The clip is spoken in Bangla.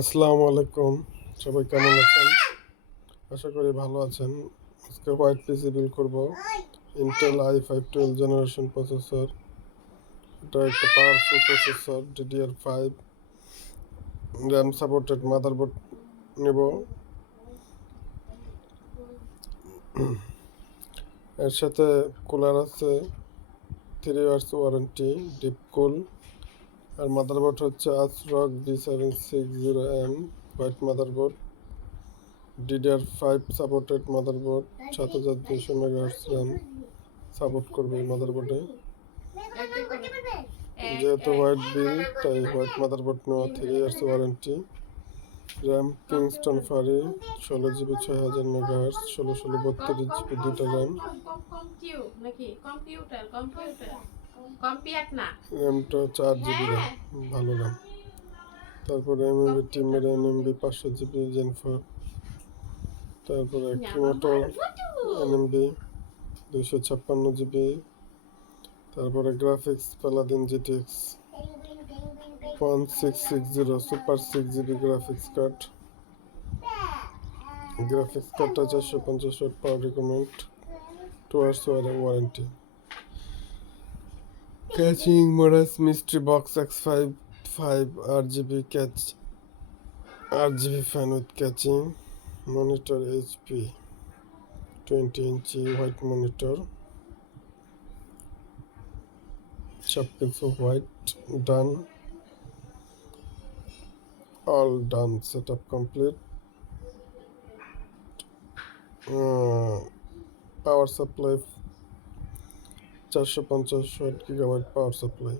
আসসালামু আলাইকুম। সবাই কেমন আছেন? আশা করি ভালো আছেন। আজকে হোয়াইট পিসি বিল্ড করব। Intel i5 12 generation processor. এটা একটা powerful processor, DDR5 RAM supported motherboard নেব। এর সাথে কুলার আছে, 3 ইয়ার্স ওয়ারেন্টি, ডিপ কুল। আর মাদারবোর্ড হচ্ছে ASRock B760M white motherboard, DDR5 supported motherboard, 7200 megahertz RAM support করবে এই মাদারবোর্ডে। যেহেতু হোয়াইট বিল তাই হোয়াইট মাদারবোর্ড নেওয়া, 3 years warranty. RAM Kingston fury 16 GB 6000 megahertz, 16 32 GB দুইটা র্যাম। র্যামটা 4 GB র্যাম, ভালো র্যাম। তারপরে এমএমবি টিমের এনএমবি 500 GB জেন 4। তারপরে কিমোটো এনএমবি 256 GB। তারপরে graphics Paladin GTX 1660 super 6 GB graphics card. Graphics কার্ডটা 450 watt power recommend, 2 years warranty. Casing মোরাস mystery box X5 RGB case, RGB fan with casing. Monitor HP 20 inch white monitor. সব কিছু white, done, all done, set up complete. Power supply 450 watt, gigabyte power supply.